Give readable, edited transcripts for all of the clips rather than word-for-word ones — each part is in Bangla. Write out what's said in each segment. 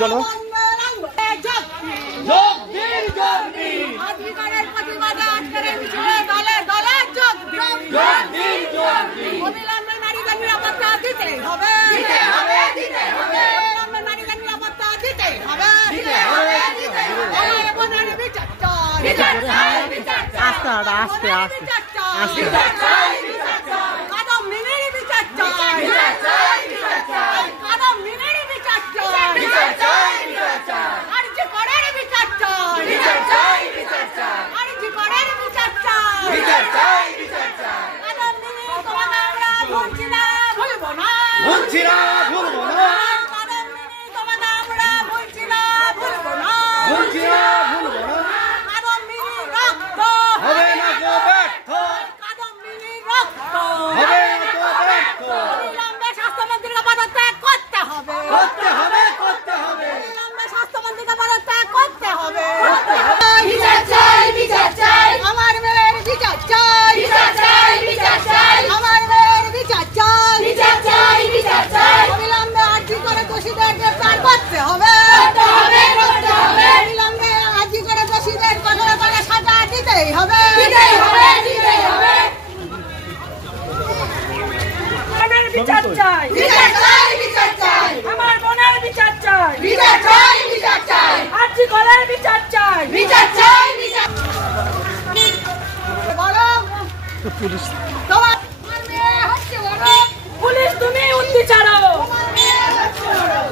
চলো আস্তে আস্তে আস্তে আস্তে পুলিশ তুমি উঠতে ছাড়ো,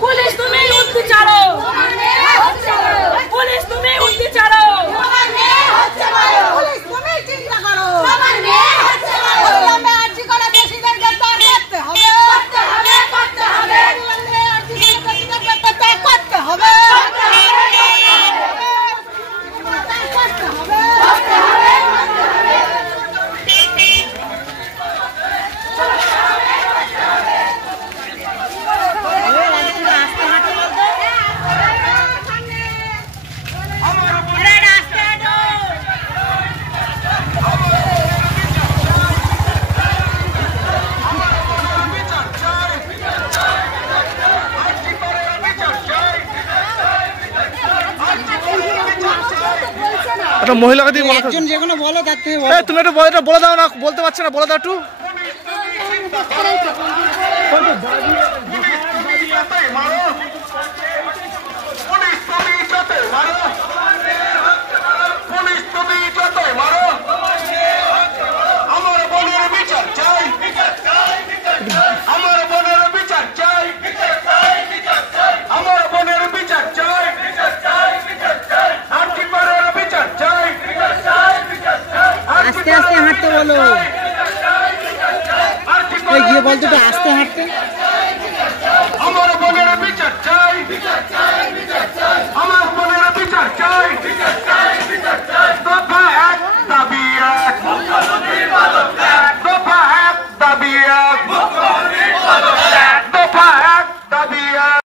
পুলিশ তুমি উঠতে ছাড়ো, পুলিশ তুমি উঠতে ছাড়ো, পুলিশ তুমি চিন্তা করো, একটা মহিলাকে দিয়ে বলো, একজন যে কোনো বলো, তার থেকে এই তুমি একটু বলে দাও না, বলতে পারছে না, বলে দাও একটু। আস্তে আস্তে হাঁটতে বলো, গিয়ে বলতো আস্তে হাঁটতে।